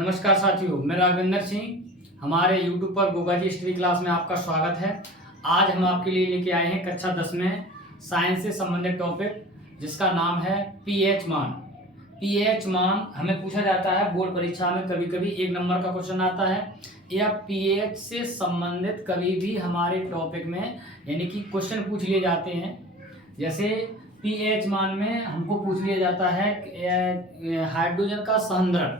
नमस्कार साथियों, मैं राघवेंद्र सिंह। हमारे YouTube पर गोगा जी हिस्ट्री क्लास में आपका स्वागत है। आज हम आपके लिए लेके आए हैं कक्षा 10 में साइंस से संबंधित टॉपिक, जिसका नाम है पीएच मान। पीएच मान हमें पूछा जाता है बोर्ड परीक्षा में, कभी कभी 1 नंबर का क्वेश्चन आता है, या पीएच से संबंधित कभी भी हमारे टॉपिक में यानी कि क्वेश्चन पूछ लिए जाते हैं। जैसे पीएच मान में हमको पूछ लिया जाता है हाइड्रोजन का सांद्रण,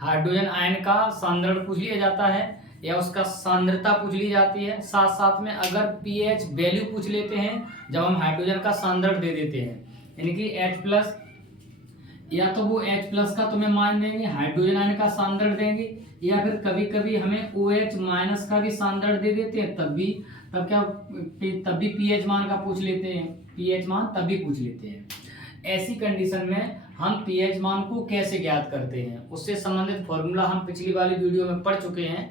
हाइड्रोजन आयन का सांद्रण पूछ लिया जाता है, या उसका सांद्रता पूछ ली जाती है। साथ साथ में अगर पीएच वैल्यू पूछ लेते हैं, जब हम हाइड्रोजन का सांद्रण दे देते हैं, यानी कि H+, या तो वो H+ का तुम्हें मान देंगे, हाइड्रोजन आयन का सांद्रण देंगे, या फिर कभी कभी हमें OH- का भी सांद्रण दे देते हैं, तब भी पीएच मान का पूछ लेते हैं, पीएच मान तब भी पूछ लेते हैं। ऐसी कंडीशन में हम पीएच मान को कैसे ज्ञात करते हैं, उससे संबंधित फॉर्मूला हम पिछली वाली वीडियो में पढ़ चुके हैं।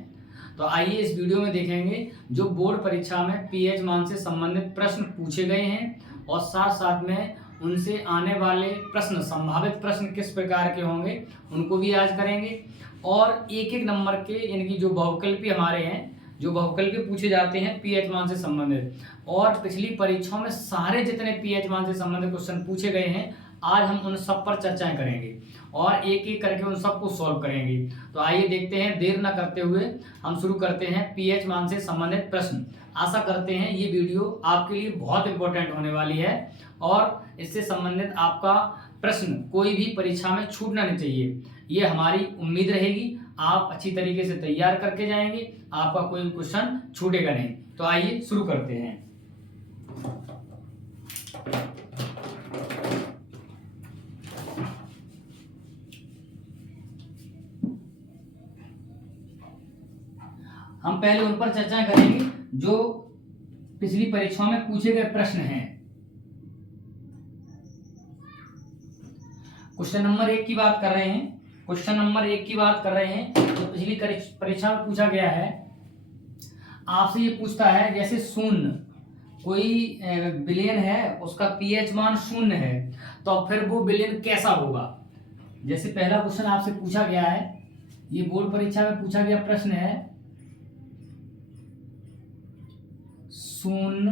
तो आइए इस वीडियो में देखेंगे जो बोर्ड परीक्षा में पीएच मान से संबंधित प्रश्न पूछे गए हैं, और साथ साथ में उनसे आने वाले प्रश्न, संभावित प्रश्न किस प्रकार के होंगे उनको भी आज करेंगे। और एक एक नंबर के यानी कि जो बहुविकल्पी हमारे हैं, जो बहुविकल्पी पूछे जाते हैं पीएच मान से संबंधित, और पिछली परीक्षाओं में सारे जितने पीएच मान से संबंधित क्वेश्चन पूछे गए हैं, आज हम उन सब पर चर्चाएं करेंगे और एक एक करके उन सबको सॉल्व करेंगे। तो आइए देखते हैं, देर न करते हुए हम शुरू करते हैं पीएच मान से संबंधित प्रश्न। आशा करते हैं ये वीडियो आपके लिए बहुत इंपॉर्टेंट होने वाली है और इससे संबंधित आपका प्रश्न कोई भी परीक्षा में छूटना नहीं चाहिए, ये हमारी उम्मीद रहेगी। आप अच्छी तरीके से तैयार करके जाएंगे, आपका कोई क्वेश्चन छूटेगा नहीं। तो आइए शुरू करते हैं। हम पहले उन पर चर्चा करेंगे जो पिछली परीक्षाओं में पूछे गए प्रश्न हैं। क्वेश्चन नंबर 1 की बात कर रहे हैं। क्वेश्चन नंबर 1 की बात कर रहे हैं जो पिछली परीक्षा में पूछा गया है। आपसे ये पूछता है, जैसे शून्य, कोई विलेन है, उसका पीएच मान 0 है, तो फिर वो विलेन कैसा होगा। जैसे पहला क्वेश्चन आपसे पूछा गया है, ये बोर्ड परीक्षा में पूछा गया प्रश्न है, 0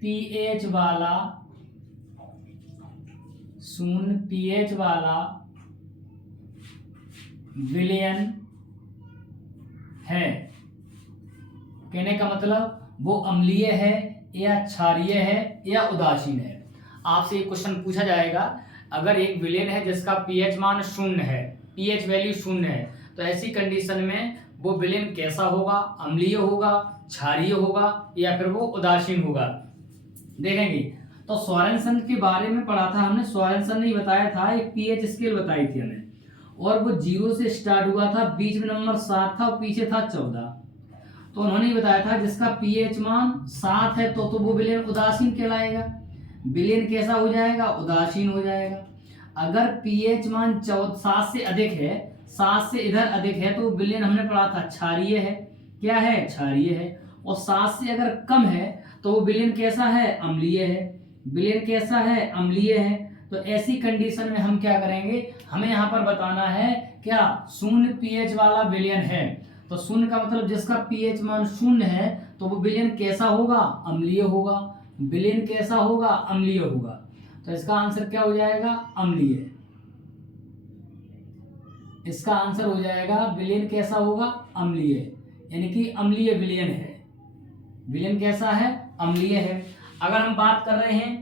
पीएच वाला, 0 पीएच वाला विलयन है। कहने का मतलब वो अम्लीय है या क्षारीय है या उदासीन है। आपसे एक क्वेश्चन पूछा जाएगा, अगर एक विलयन है जिसका पीएच मान 0 है, पीएच वैल्यू 0 है, तो ऐसी कंडीशन में वो विलयन कैसा होगा, अम्लीय होगा, क्षारीय होगा या फिर वो उदासीन होगा, देखेंगे। तो सोरेनसन के बारे में पढ़ा था हमने, सोरेनसन ने बताया था, एक पीएच स्केल बताई थी हमें, और वो 0 से स्टार्ट हुआ था, बीच में नंबर 7 था और पीछे था 14। तो उन्होंने बताया था जिसका पीएच मान 7 है तो वो विलयन उदासीन कहलाएगा। विलयन कैसा हो जाएगा, उदासीन हो जाएगा। अगर पीएच मान 7 से अधिक है, 7 से इधर अधिक है, तो विलयन हमने पढ़ा था क्षारीय है। क्या है, क्षारीय है। और 7 से अगर कम है तो वो विलयन कैसा है, अम्लीय है। विलयन कैसा है, अम्लीय है। तो ऐसी कंडीशन में हम क्या करेंगे, हमें यहाँ पर बताना है क्या, 0 पीएच वाला विलयन है। तो 0 का मतलब जिसका पीएच मान 0 है, तो वो विलयन कैसा होगा, अम्लीय होगा। विलयन कैसा होगा, अम्लीय होगा। तो इसका आंसर क्या हो जाएगा, अम्लीय। इसका आंसर हो जाएगा विलयन कैसा होगा, अम्लीय, यानी कि अम्लीय विलयन है। विलयन कैसा है, अम्लीय है। अगर हम बात कर रहे हैं,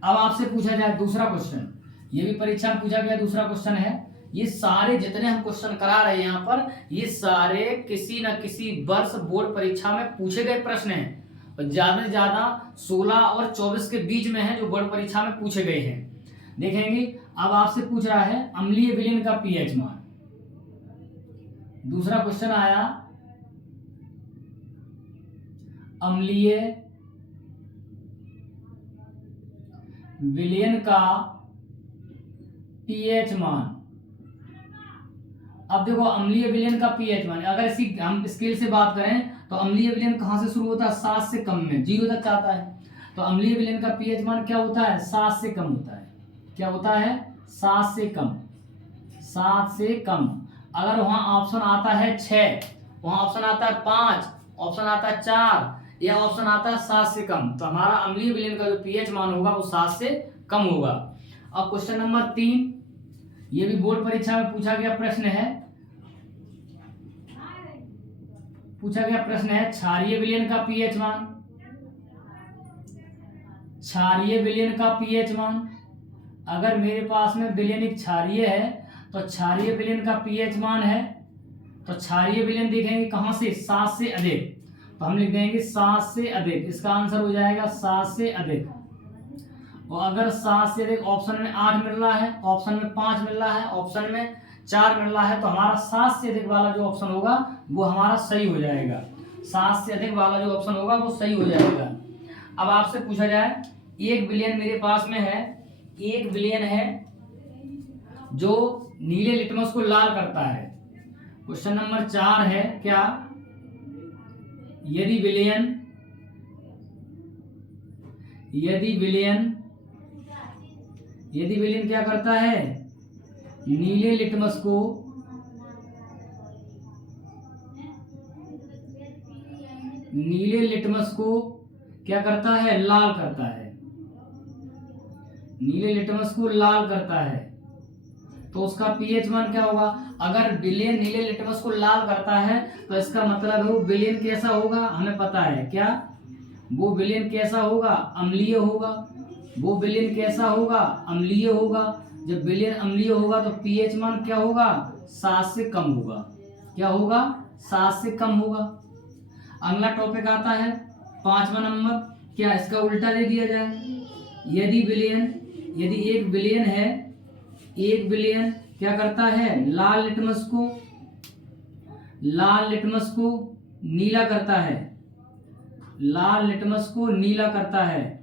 अब आपसे पूछा जाए दूसरा क्वेश्चन, ये भी परीक्षा में पूछा गया दूसरा क्वेश्चन है। ये सारे जितने हम क्वेश्चन करा रहे हैं यहाँ पर, ये सारे किसी न किसी वर्ष बोर्ड परीक्षा में पूछे गए प्रश्न हैं, और ज्यादा से ज्यादा 16 और 24 के बीच में है जो बोर्ड परीक्षा में पूछे गए हैं। देखेंगे, अब आपसे पूछ रहा है अम्लीय विलयन का पीएच मान। दूसरा क्वेश्चन आया, अम्लीय विलयन का पीएच मान। अब देखो, अम्लीय विलयन का पीएच मान, अगर इसी हम स्केल से बात करें तो अम्लीय विलयन कहां से शुरू होता है, 7 से कम में, 0 तक आता है। तो अम्लीय विलयन का पीएच मान क्या होता है, 7 से कम होता है। क्या होता है, 7 से कम। 7 से कम। अगर वहां ऑप्शन आता है 6, वहां ऑप्शन आता है 5, ऑप्शन आता है 4 या ऑप्शन आता है 7 से कम, तो हमारा अम्लीय विलयन का जो पीएच मान होगा वो 7 से कम होगा। अब क्वेश्चन नंबर 3, ये भी बोर्ड परीक्षा में पूछा गया प्रश्न है, क्षारीय विलयन का पीएच मान। क्षारीय विलयन का पीएच मान, अगर मेरे पास में विलयनिक क्षारीय है तो क्षारीय विलयन का पीएच मान है, तो क्षारीय विलयन देखेंगे कहां से, 7 से अधिक, तो हम लिख देंगे 7 से अधिक। इसका आंसर हो जाएगा 7 से अधिक। और अगर 7 से अधिक ऑप्शन में 8 मिल रहा है, ऑप्शन में 5 मिल रहा है, ऑप्शन में 4 मिल रहा है, तो हमारा 7 से अधिक वाला जो ऑप्शन होगा वो हमारा सही हो जाएगा। 7 से अधिक वाला जो ऑप्शन होगा वो सही हो जाएगा। अब आपसे पूछा जाए, एक विलयन मेरे पास में है, एक विलयन है जो नीले लिटमस को लाल करता है। क्वेश्चन नंबर 4 है, क्या यदि विलयन क्या करता है, नीले लिटमस को क्या करता है, लाल करता है। नीले लिटमस को लाल करता है तो उसका पीएच मान क्या होगा। अगर विलयन नीले लिटमस को लाल करता है तो इसका मतलब है वो विलयन कैसा होगा, हमें पता है क्या, वो विलयन कैसा होगा, अम्लीय होगा। वो विलयन कैसा होगा, अम्लीय होगा। जब विलयन अम्लीय होगा तो पीएच मान क्या होगा, 7 से कम होगा। क्या होगा, 7 से कम होगा। अगला टॉपिक आता है 5वां नंबर, क्या इसका उल्टा दे दिया जाए। यदि एक विलयन क्या करता है, लाल लिटमस को नीला करता है, लाल लिटमस को नीला करता है,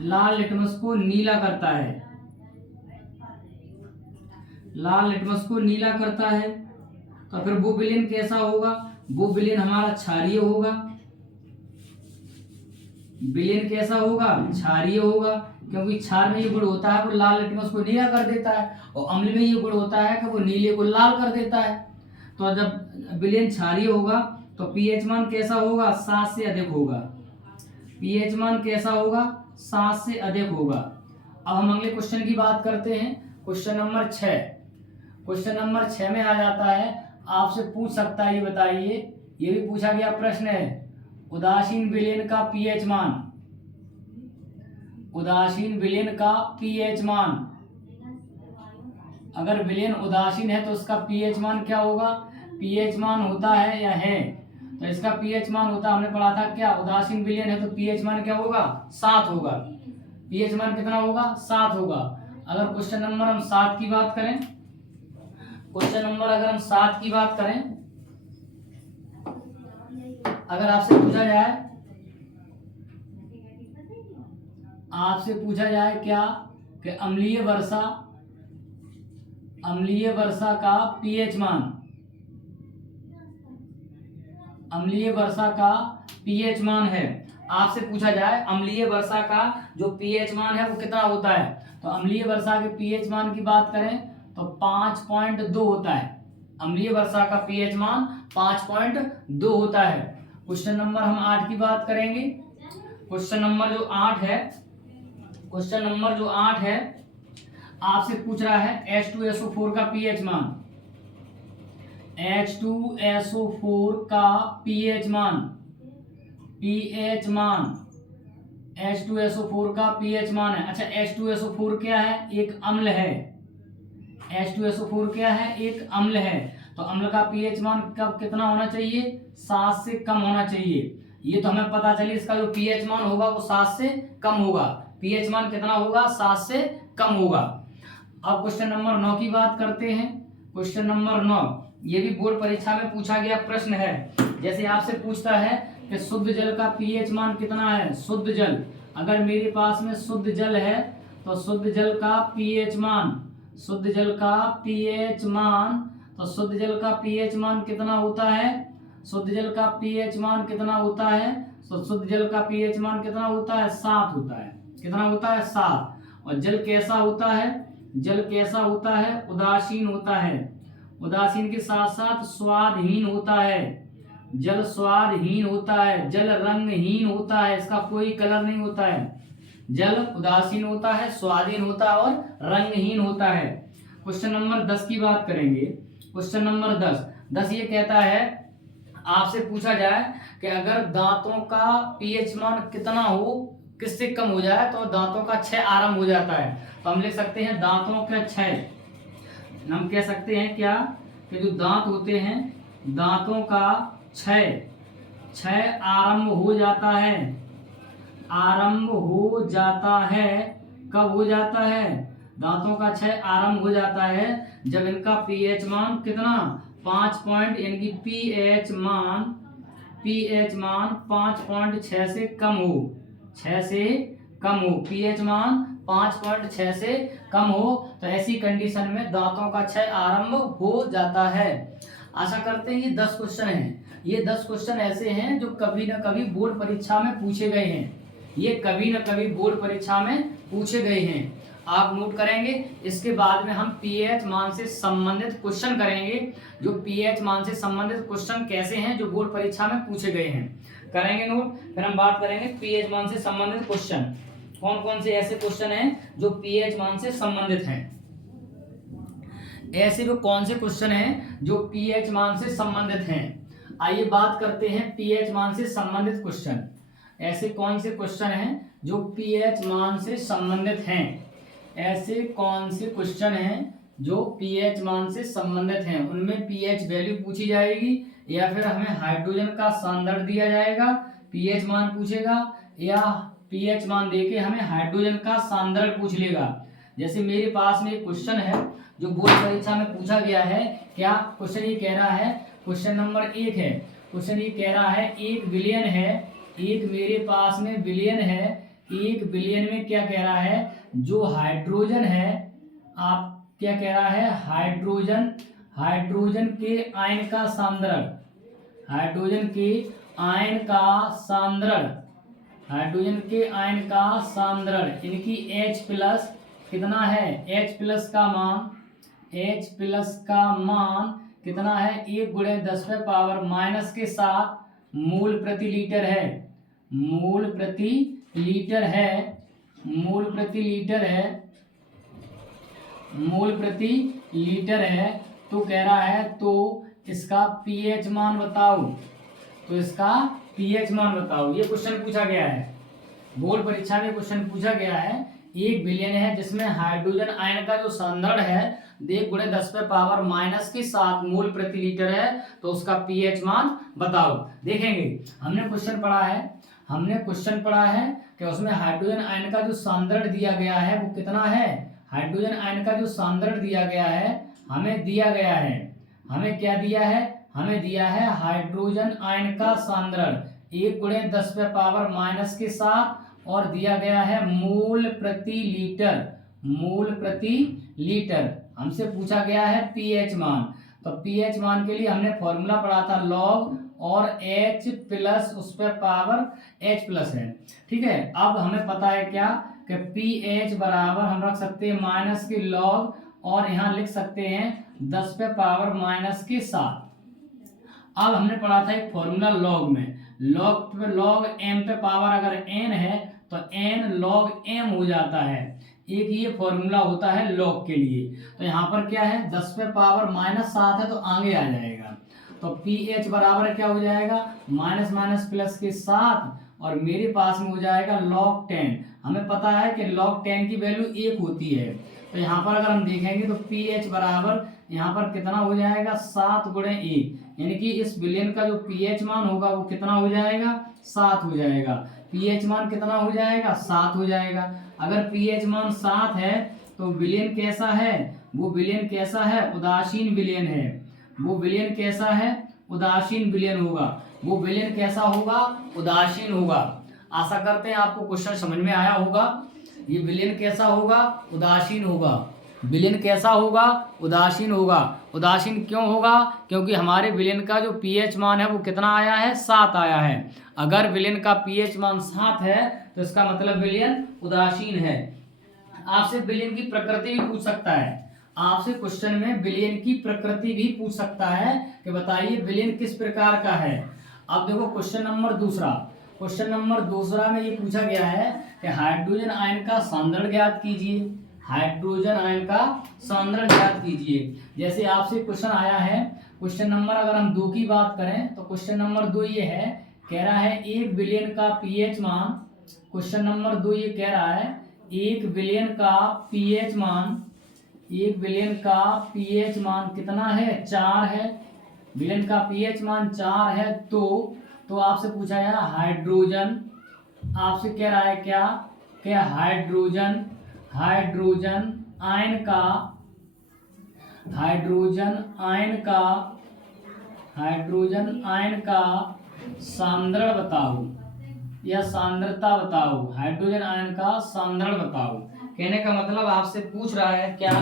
लाल लिटमस को नीला करता है, लाल लिटमस को नीला करता है, तो फिर वो विलयन कैसा होगा, वो विलयन हमारा क्षारीय होगा। विलयन कैसा होगा, क्षारीय होगा, क्योंकि क्षार में ये गुण होता है वो लाल लिटमस को नीला कर देता है, और अम्ल में ये गुण होता है कि वो नीले को लाल कर देता है। तो जब विलयन क्षारीय होगा तो पीएच मान कैसा होगा, 7 से अधिक होगा। पीएच मान कैसा होगा, 7 से अधिक होगा। अब हम अगले क्वेश्चन की बात करते हैं, क्वेश्चन नंबर 6। क्वेश्चन नंबर 6 में आ जाता है, आपसे पूछ सकता है, ये बताइए, ये भी पूछा गया प्रश्न है, उदासीन विलयन का पीएच मान। उदासीन विलयन का पीएच मान, अगर विलयन उदासीन है तो उसका पीएच मान क्या होगा, पीएच मान होता है या है, तो इसका पीएच मान होता, हमने पढ़ा था क्या, उदासीन विलयन है तो पीएच मान क्या होगा, 7 होगा। पीएच मान कितना होगा, 7 होगा। अगर क्वेश्चन नंबर हम 7 की बात करें, क्वेश्चन नंबर अगर हम 7 की बात करें, अगर आपसे पूछा जाए क्या कि अम्लीय वर्षा का पीएच मान, अम्लीय वर्षा का पीएच मान है। आपसे पूछा जाए अम्लीय वर्षा का जो पीएच मान है वो कितना होता है, तो अम्लीय वर्षा के पीएच मान की बात करें तो 5.2 होता है। अम्लीय वर्षा का पीएच मान 5.2 होता है। क्वेश्चन नंबर हम 8 की बात करेंगे। क्वेश्चन नंबर जो 8 है आपसे पूछ रहा है H2SO4 का पीएच मान। H2SO4 का पीएच मान H2SO4 का पीएच मान है। अच्छा, H2SO4 क्या है, एक अम्ल है। H2SO4 क्या है, एक अम्ल है, तो अम्ल का पीएच मान कब कितना होना चाहिए, 7 से कम होना चाहिए। ये तो हमें पता चली, इसका जो पीएच मान होगा वो 7 से कम होगा। पीएच मान कितना होगा, 7 से कम होगा। अब क्वेश्चन नंबर 9 की बात करते हैं। क्वेश्चन नंबर 9, ये भी बोर्ड परीक्षा में पूछा गया प्रश्न है। जैसे आपसे पूछता है कि शुद्ध जल का पीएच मान कितना है। शुद्ध जल, अगर मेरे पास में शुद्ध जल है तो शुद्ध जल का पीएच मान, शुद्ध जल का पीएच मान, तो शुद्ध जल का पीएच मान कितना होता है, शुद्ध जल का पीएच मान कितना होता है, तो शुद्ध जल का पीएच मान कितना होता है, 7 होता है। कितना होता है, 7। और जल कैसा होता है, जल कैसा होता है, उदासीन होता है। उदासीन के साथ साथ स्वादहीन होता है, जल स्वादहीन होता है, जल रंगहीन होता है, इसका कोई कलर नहीं होता है। जल उदासीन होता है, स्वादहीन होता है और रंगहीन होता है। क्वेश्चन नंबर 10 की बात करेंगे। क्वेश्चन नंबर 10 ये कहता है, आपसे पूछा जाए कि अगर दांतों का पीएच मान कितना हो, किससे कम हो जाए तो दांतों का क्षय आरंभ हो जाता है। तो हम लिख सकते हैं दांतों का क्षय। हम कह सकते हैं क्या कि जो दांत होते हैं, दांतों का क्षय आरंभ हो जाता है। आरंभ हो जाता है, कब हो जाता है? दांतों का क्षय आरंभ हो जाता है जब इनका पीएच मान कितना 5 पॉइंट, यानी कि पीएच मान 5.6 से कम हो, 6 से कम हो, पीएच मान 5.6 से कम हो, तो ऐसी कंडीशन में दांतों का क्षय आरंभ हो जाता है। आशा करते हैं ये 10 क्वेश्चन हैं। ये 10 क्वेश्चन ऐसे हैं जो कभी न कभी बोर्ड परीक्षा में पूछे गए हैं। ये कभी न कभी बोर्ड परीक्षा में पूछे गए हैं, आप नोट करेंगे। इसके बाद में हम पीएच मान से संबंधित क्वेश्चन करेंगे। जो पीएच मान से संबंधित क्वेश्चन कैसे हैं जो बोर्ड परीक्षा में पूछे गए हैं, करेंगे नोट। फिर हम बात करेंगे पीएच मान से संबंधित क्वेश्चन, कौन कौन से ऐसे क्वेश्चन हैं जो पीएच मान से संबंधित हैं। ऐसे वो कौन से क्वेश्चन हैं जो पीएच मान से संबंधित हैं। आइए बात करते हैं पीएच मान से संबंधित क्वेश्चन। ऐसे कौन से क्वेश्चन हैं जो पीएच मान से संबंधित हैं। ऐसे कौन से क्वेश्चन हैं जो पीएच मान से संबंधित हैं। उनमें पीएच वैल्यू पूछी जाएगी या फिर हमें हाइड्रोजन का सांद्रण दिया जाएगा, पीएच मान पूछेगा, या पीएच मान देके हमें हाइड्रोजन का सांद्रण पूछ लेगा। जैसे मेरे पास में एक क्वेश्चन है जो बोर्ड परीक्षा में पूछा गया है। क्या क्वेश्चन ये कह रहा है, क्वेश्चन नंबर 1 है। क्वेश्चन ये कह रहा है 1 बिलियन है, एक मेरे पास में बिलियन है, 1 बिलियन में क्या कह रहा है, जो हाइड्रोजन है, आप क्या कह रहा है, हाइड्रोजन के आयन का सांद्रण, हाइड्रोजन के आयन का सांद्रण, हाइड्रोजन के आयन का सांद्रण, इनकी H+ कितना है, H+ का मान, H+ का मान कितना है, 1 × 10⁻⁻⁻ के साथ मूल प्रति लीटर है, मूल प्रति लीटर है, मूल प्रति लीटर है, मूल प्रति लीटर है। तो कह रहा है तो इसका पीएच मान बताओ, तो इसका पीएच मान बताओ। ये क्वेश्चन पूछा गया है बोर्ड परीक्षा में, क्वेश्चन पूछा गया है 1 बिलियन है जिसमें हाइड्रोजन आयन का जो सांद्रण है 1 × 10⁻⁻ के 7 मोल प्रति लीटर है, तो उसका पीएच मान बताओ। देखेंगे हमने क्वेश्चन पढ़ा है कि उसमें हाइड्रोजन आयन का जो सांद्रण दिया गया है वो कितना है, हाइड्रोजन आयन का जो सांद्रण दिया गया है, हमें दिया गया है, हमें क्या दिया है, हमें दिया है हाइड्रोजन आयन का सांद्रण 1 × 10⁻⁻ के साथ, और दिया गया है मोल प्रति लीटर, मोल प्रति लीटर। हमसे पूछा गया है पीएच मान, तो पीएच मान के लिए हमने फॉर्मूला पढ़ा था लॉग, और H+ उस पर पावर H+ है, ठीक है। अब हमें पता है क्या कि pH बराबर हम रख सकते हैं माइनस के लॉग, और यहाँ लिख सकते हैं 10⁻⁻ के 7। अब हमने पढ़ा था एक फॉर्मूला लॉग में, लॉग m पे पावर अगर n है तो n log m हो जाता है। एक ये फॉर्मूला होता है लॉग के लिए। तो यहाँ पर क्या है 10⁻⁻7 है तो आगे आ जाएगा, तो pH बराबर क्या हो जाएगा, माइनस माइनस प्लस के 7, और मेरे पास में हो जाएगा log 10। हमें पता है कि log 10 की वैल्यू 1 होती है, तो यहाँ पर अगर हम देखेंगे तो pH बराबर यहाँ पर कितना हो जाएगा 7 × 1, यानी कि इस बिलियन का जो pH मान होगा वो कितना हो जाएगा, 7 हो जाएगा। pH मान कितना हो जाएगा, 7 हो जाएगा। अगर pH मान 7 है तो बिलियन कैसा है, वो बिलियन कैसा है, उदासीन बिलियन है। वो बिलियन कैसा है, उदासीन बिलियन होगा। वो बिलियन कैसा होगा, उदासीन होगा। आशा करते हैं आपको क्वेश्चन समझ में आया होगा। ये बिलियन कैसा होगा, उदासीन होगा। विलयन कैसा होगा, उदासीन होगा। उदासीन क्यों होगा, क्योंकि हमारे विलयन का जो पीएच मान है वो कितना आया है, 7 आया है। अगर विलयन का पीएच मान 7 है तो इसका मतलब विलयन उदासीन है। आपसे विलयन की प्रकृति भी पूछ सकता है। आपसे क्वेश्चन में विलयन की प्रकृति भी पूछ सकता है कि बताइए विलयन किस प्रकार का है। अब देखो क्वेश्चन नंबर दूसरा, क्वेश्चन नंबर दूसरा में ये पूछा गया है कि हाइड्रोजन आयन का सांद्रण ज्ञात कीजिए। हाइड्रोजन आयन का सांद्रण ज्ञात कीजिए। जैसे आपसे क्वेश्चन आया है, क्वेश्चन नंबर अगर हम 2 की बात करें तो क्वेश्चन नंबर 2 ये है, कह रहा है 1 विलयन का पीएच मान। क्वेश्चन नंबर 2 ये कह रहा है 1 विलयन का पीएच मान, 1 विलयन का पीएच मान कितना है, 4 है। विलयन का पीएच मान 4 है। तो आपसे पूछा है हाइड्रोजन, आपसे कह रहा है क्या हाइड्रोजन, हाइड्रोजन आयन का, हाइड्रोजन आयन का, हाइड्रोजन आयन का सांद्रण बताओ या सांद्रता बताओ। हाइड्रोजन आयन का सांद्रण बताओ। कहने का मतलब आपसे पूछ रहा है क्या,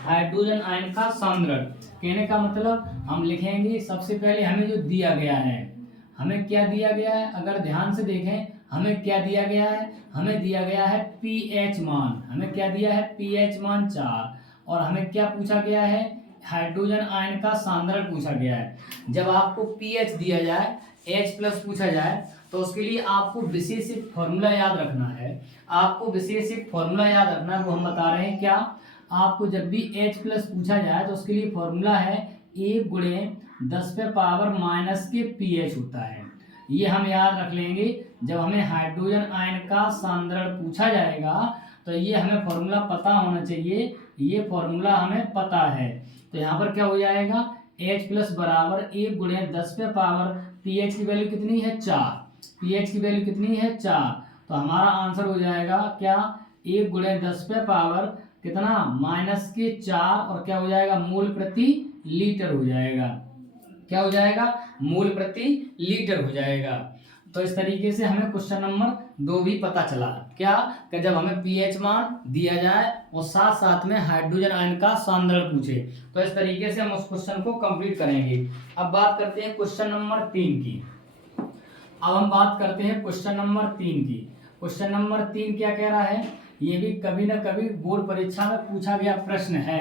हाइड्रोजन आयन का सांद्रण। कहने का मतलब हम लिखेंगे सबसे पहले हमें जो दिया गया है, हमें क्या दिया गया है, अगर ध्यान से देखें हमें क्या दिया गया है, हमें दिया गया है पीएच मान। हमें क्या दिया है, पीएच मान 4। और हमें क्या पूछा गया है, हाइड्रोजन आयन का सांद्रण पूछा गया है। जब आपको पीएच दिया जाए, H+ पूछा जाए, तो उसके लिए आपको विशेष एक फॉर्मूला याद रखना है। आपको विशेष एक फॉर्मूला याद रखना है, वो हम बता रहे हैं। क्या आपको जब भी H+ पूछा जाए तो उसके लिए फॉर्मूला है 1 × 10⁻⁻ के pH होता है। ये हम याद रख लेंगे। जब हमें हाइड्रोजन आयन का सांद्रण पूछा जाएगा तो ये हमें फॉर्मूला पता होना चाहिए। ये फॉर्मूला हमें पता है। तो यहाँ पर क्या हो जाएगा, H+ बराबर 1 × 10⁻, pH की वैल्यू कितनी है, 4। pH की वैल्यू कितनी है, 4। तो हमारा आंसर हो जाएगा क्या, 1 × 10⁻, कितना, -4, और क्या हो जाएगा, मोल प्रति लीटर हो जाएगा। क्या हो जाएगा, मोल प्रति लीटर हो जाएगा। तो इस तरीके से हमें क्वेश्चन नंबर 2 भी पता चला। क्या कि जब हमें पीएच मान दिया जाए और साथ साथ में हाइड्रोजन आयन का सांद्रण पूछे, तो इस तरीके से हम उस क्वेश्चन को कंप्लीट करेंगे। अब बात करते हैं क्वेश्चन नंबर 3 की। अब हम बात करते हैं क्वेश्चन नंबर 3 की। क्वेश्चन नंबर 3 क्या कह रहा है, ये भी कभी ना कभी बोर्ड परीक्षा में पूछा गया प्रश्न है।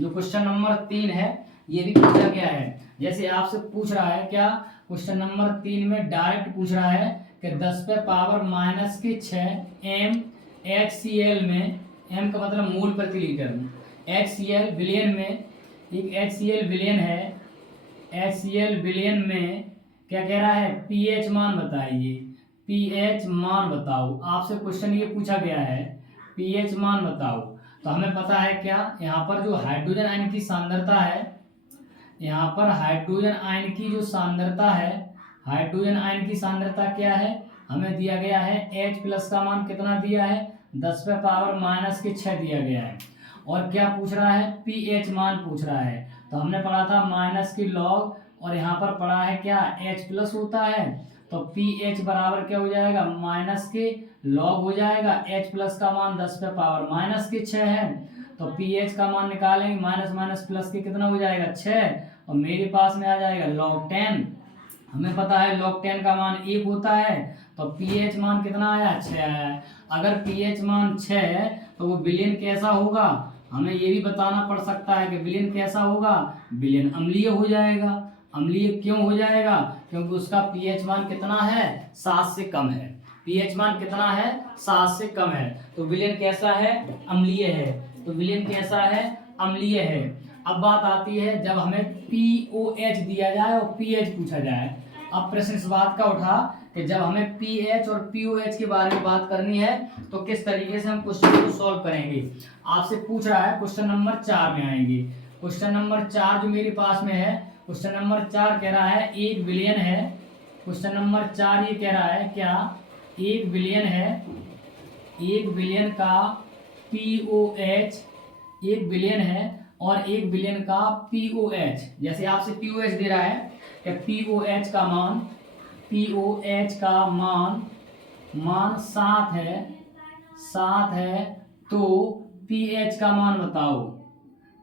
जो क्वेश्चन नंबर 3 है ये भी पूछा गया है। जैसे आपसे पूछ रहा है क्या, क्वेश्चन नंबर 3 में डायरेक्ट पूछ रहा है कि 10⁻⁻⁶ m HCl में, m का मतलब मोल प्रति लीटर में, HCl विलयन में, एक HCl विलयन है, HCl विलयन में क्या कह रहा है, pH मान बताइए। pH मान बताओ। आपसे क्वेश्चन ये पूछा गया है, pH मान बताओ। तो हमें पता है क्या, यहाँ पर जो हाइड्रोजन आयन की सांद्रता है, यहाँ पर हाइड्रोजन आयन की जो सांद्रता है, हाइड्रोजन आयन की सांद्रता क्या है, हमें दिया गया है H+ का मान कितना दिया है, 10⁻⁻⁶ दिया गया है। और क्या पूछ रहा है, pH मान पूछ रहा है। तो हमने पढ़ा था माइनस की लॉग, और यहाँ पर पढ़ा है क्या, H+ होता है। तो pH बराबर क्या हो जाएगा, माइनस के लॉग हो जाएगा। H+ का मान 10⁻⁻6 है। तो pH का मान निकालेंगे, माइनस माइनस प्लस के कितना हो जाएगा, 6, और मेरे पास में आ जाएगा log 10। हमें पता है log 10 का मान 1 होता है। तो pH मान कितना आया, 6 आया। अगर pH मान 6 है तो वो विलयन कैसा होगा, हमें ये भी बताना पड़ सकता है कि विलयन कैसा होगा, विलयन अम्लीय हो जाएगा। अम्लीय क्यों हो जाएगा, क्योंकि उसका pH मान कितना है, 7 से कम है। pH मान कितना है, 7 से कम है। तो विलयन कैसा है, अम्लीय है। तो विलयन कैसा है, अम्लीय है। अब बात आती है जब हमें POH दिया जाए और pH पूछा जाए। अब प्रश्न इस बात का उठा कि जब हमें pH और POH के बारे में बात करनी है तो किस तरीके से हम क्वेश्चन को सॉल्व करेंगे। आपसे पूछ रहा है, क्वेश्चन नंबर 4 में आएंगे। क्वेश्चन नंबर 4 जो मेरे पास में है, क्वेश्चन नंबर 4 कह रहा है 1 विलयन है। क्वेश्चन नंबर 4 ये कह रहा है क्या, 1 विलयन है, 1 विलयन का POH, 1 विलयन है और 1 विलयन का POH। जैसे आपसे POH दे रहा है कि POH का मान, POH का मान 7 है, 7 है। तो pH का मान बताओ,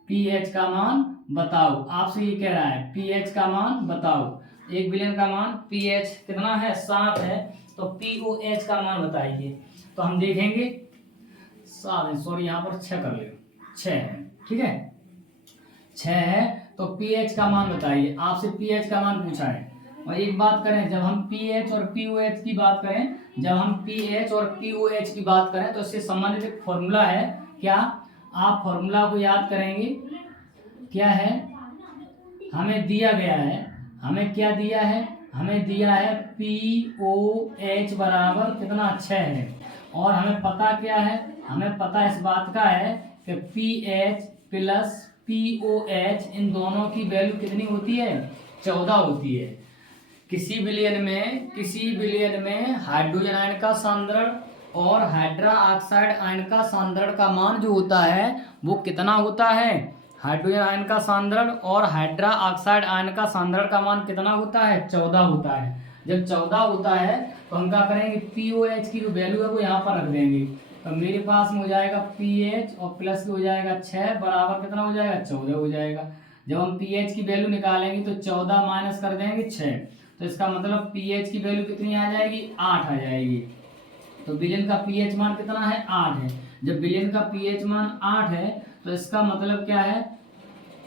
pH का मान बताओ। आपसे ये कह रहा है pH का मान बताओ। 1 विलयन का मान pH कितना है, 7 है। तो POH का मान बताइए। तो हम देखेंगे 7 है, सॉरी यहाँ पर 6 कर ले, 6 है, ठीक है 6 है। तो पीएच का मान बताइए, आपसे पीएच का मान पूछा है। और एक बात करें, जब हम पीएच और पीओएच की बात करें, जब हम पीएच और पीओएच की बात करें तो इससे संबंधित एक फॉर्मूला है। क्या आप फॉर्मूला को याद करेंगे? क्या है? हमें दिया गया है, हमें क्या दिया है? हमें दिया है पीओएच बराबर कितना 6 है। और हमें पता क्या है? हमें पता इस बात का है कि पीएच प्लस पीओएच इन दोनों की वैल्यू कितनी होती है? 14 होती है। किसी विलयन में हाइड्रोजन आयन का सांद्रण और हाइड्रा ऑक्साइड आयन का सांद्रण का मान जो होता है वो कितना होता है? हाइड्रोजन आयन का सांद्रण और हाइड्रा ऑक्साइड आयन का सांद्रण का मान कितना होता है? 14 होता है। जब 14 होता है तो हम क्या करेंगे? पीओएच की जो वैल्यू है वो यहाँ पर रख देंगे। तो मेरे पास में हो जाएगा पीएच और प्लस हो जाएगा 6 बराबर कितना हो जाएगा? 14 हो जाएगा। जब हम पीएच की वैल्यू निकालेंगे तो 14 माइनस कर देंगे 6, तो इसका मतलब पीएच की वैल्यू कितनी आ जाएगी? 8 आ जाएगी। तो विलयन का पीएच मान कितना है? 8 है। जब विलयन का पीएच मान 8 है तो इसका मतलब क्या है?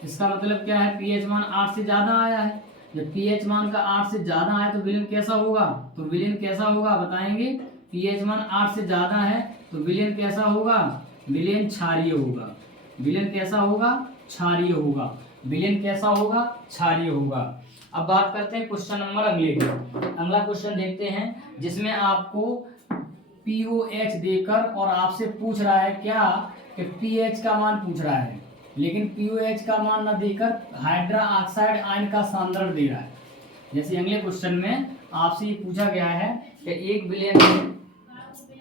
इसका मतलब क्या है? पीएच मान 8 से ज्यादा आया है। जब पीएच मान का 8 से ज्यादा आया तो विलयन कैसा होगा? तो विलयन कैसा होगा बताएंगे? पीएच मान 8 से ज्यादा है तो विलयन कैसा होगा? विलयन क्षारीय होगा। विलयन कैसा होगा? क्षारीय होगा। विलयन कैसा होगा? क्षारीय होगा। अब बात करते हैं क्वेश्चन नंबर अगले की। अगला क्वेश्चन देखते हैं जिसमें आपको पीओएच देकर और आपसे पूछ रहा है क्या कि पीएच का मान पूछ रहा है, लेकिन पीओएच का मान न देकर हाइड्रा ऑक्साइड आयन का सांद्रण दे रहा है। जैसे अगले क्वेश्चन में आपसे ये पूछा गया है कि एक विलयन में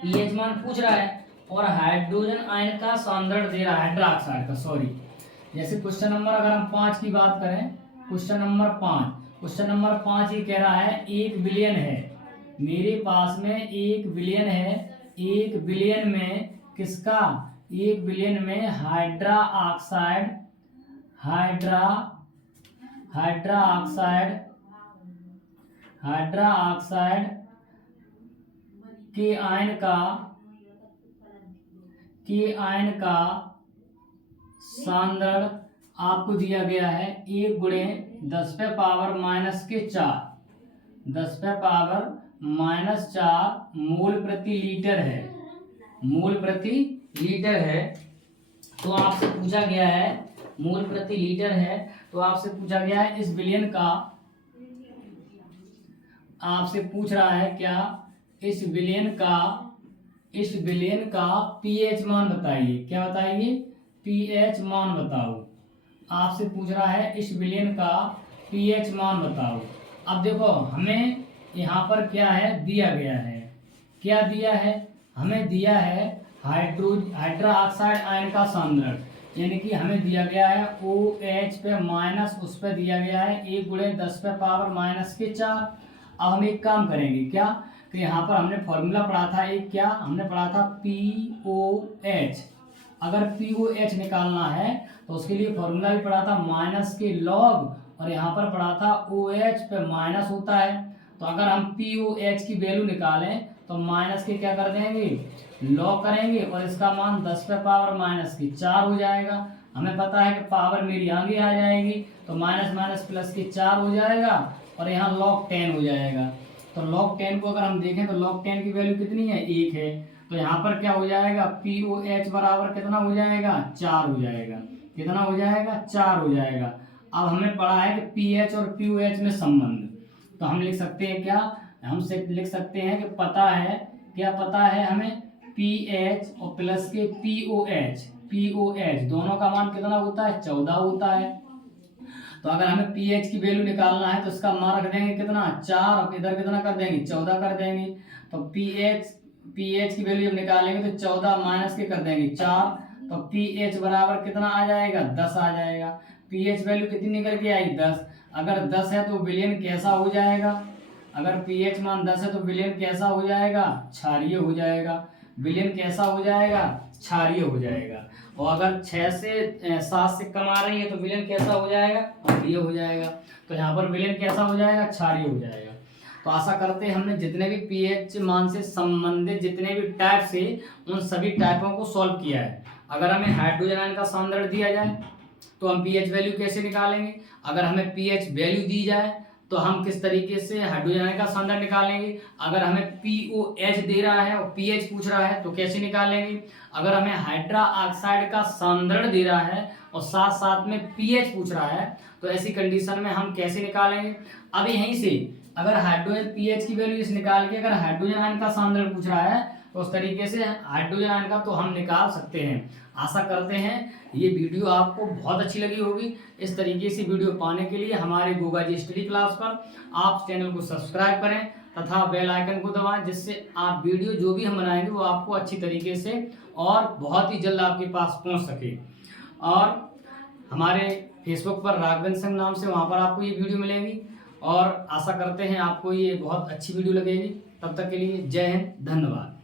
पीएच मान पूछ रहा है और हाइड्रोजन आयन का सांद्रण दे रहा है, हाइड्रा ऑक्साइड का, सॉरी। जैसे क्वेश्चन नंबर अगर हम 5 की बात करें, क्वेश्चन नंबर 5 ये कह रहा है एक विलयन है, मेरे पास में एक विलयन है। एक विलयन में किसका? एक विलयन में हाइड्रा ऑक्साइड के आयन का सांद्रण आपको दिया गया है 1 गुणे 10 पे पावर माइनस के 4, 10 पे पावर माइनस 4 मोल प्रति लीटर है, मोल प्रति लीटर है। तो आपसे पूछा गया है, मोल प्रति लीटर है, तो आपसे पूछा गया है इस विलयन का, आपसे पूछ रहा है क्या? इस विलयन का पीएच मान बताइए। क्या बताइए? पीएच मान बताओ। आपसे पूछ रहा है इस विलयन का पीएच मान बताओ। अब देखो हमें यहाँ पर क्या है दिया गया है? क्या दिया है? हमें दिया है हाइड्रा ऑक्साइड आयन का सांद्रण, यानी कि हमें दिया गया है OH पे माइनस, उस पर दिया गया है 1 गुणे 10 पे पावर माइनस के 4। अब हम एक काम करेंगे क्या कि यहाँ पर हमने फॉर्मूला पढ़ा था एक, क्या हमने पढ़ा था? POH। अगर POH निकालना है तो उसके लिए फॉर्मूला भी पढ़ा था माइनस के लॉग, और यहाँ पर पढ़ा था OH पे माइनस होता है। तो अगर हम POH की वैल्यू निकालें तो माइनस के क्या कर देंगे? लॉग करेंगे और इसका मान 10 पे पावर माइनस की 4 हो जाएगा। हमें पता है कि पावर मेरी आगे आ जाएगी तो माइनस माइनस प्लस की 4 हो जाएगा और यहाँ log 10 हो जाएगा। तो log 10 को अगर हम देखें तो log 10 की वैल्यू कितनी है? 1 है। तो यहाँ पर क्या हो जाएगा? POH बराबर कितना हो जाएगा? 4 हो जाएगा। कितना हो जाएगा? 4 हो जाएगा। अब हमें पढ़ा है कि पीएच और पीओएच में संबंध, तो हम लिख सकते हैं क्या? हम लिख सकते हैं कि पता है, क्या पता है हमें? पीएच और प्लस के पीओएच दोनों का मान कितना होता है? 14 होता है। तो अगर हमें पीएच की वैल्यू निकालना है तो इसका मान रख देंगे कितना? 4, और इधर कितना कर देंगे? 14 कर देंगे। तो पीएच की वैल्यू जब निकालेंगे तो 14 माइनस के कर देंगे 4, तो पीएच बराबर कितना आ जाएगा? 10 आ जाएगा। पीएच वैल्यू कितनी निकल के आई? 10। अगर 10 है तो विलयन कैसा हो जाएगा? अगर पीएच मान 10 है तो विलयन कैसा हो जाएगा? क्षारीय हो जाएगा। विलयन कैसा हो जाएगा? क्षारीय हो जाएगा। और अगर 6 से 7 से कम आ रही है तो विलयन कैसा हो जाएगा? अम्लीय हो जाएगा। तो यहाँ पर विलयन कैसा हो जाएगा? क्षारीय हो जाएगा। तो आशा करते हैं हमने जितने भी पीएच मान से संबंधित जितने भी टाइप से उन सभी टाइपों को सॉल्व किया है। अगर हमें हाइड्रोजन आयन का सौंदर्य दिया जाए तो हम पीएच वैल्यू कैसे निकालेंगे, अगर हमें पीएच वैल्यू दी जाए तो हम किस तरीके से हाइड्रोजन आयन का सौंदर्य निकालेंगे, अगर हमें पीओएच दे रहा है और पीएच पूछ रहा है तो कैसे निकालेंगे, अगर हमें हाइड्रा ऑक्साइड का सौंदर्य दे रहा है और साथ साथ में पीएच पूछ रहा है तो ऐसी कंडीशन में हम कैसे निकालेंगे। अब यहीं से अगर हाइड्रोजन पीएच की वैल्यू इस निकाल के अगर हाइड्रोजन आयन का सौंदर्य पूछ रहा है तो उस तरीके से हाइड्रोजन आयन का तो हम निकाल सकते हैं। आशा करते हैं ये वीडियो आपको बहुत अच्छी लगी होगी। इस तरीके से वीडियो पाने के लिए हमारे गोगा जी स्टडी क्लास पर आप चैनल को सब्सक्राइब करें तथा बेल आइकन को दबाएं, जिससे आप वीडियो जो भी हम बनाएंगे वो आपको अच्छी तरीके से और बहुत ही जल्द आपके पास पहुंच सके। और हमारे फेसबुक पर राघवेंद्र सिंह नाम से वहाँ पर आपको ये वीडियो मिलेगी और आशा करते हैं आपको ये बहुत अच्छी वीडियो लगेगी। तब तक के लिए जय हिंद, धन्यवाद।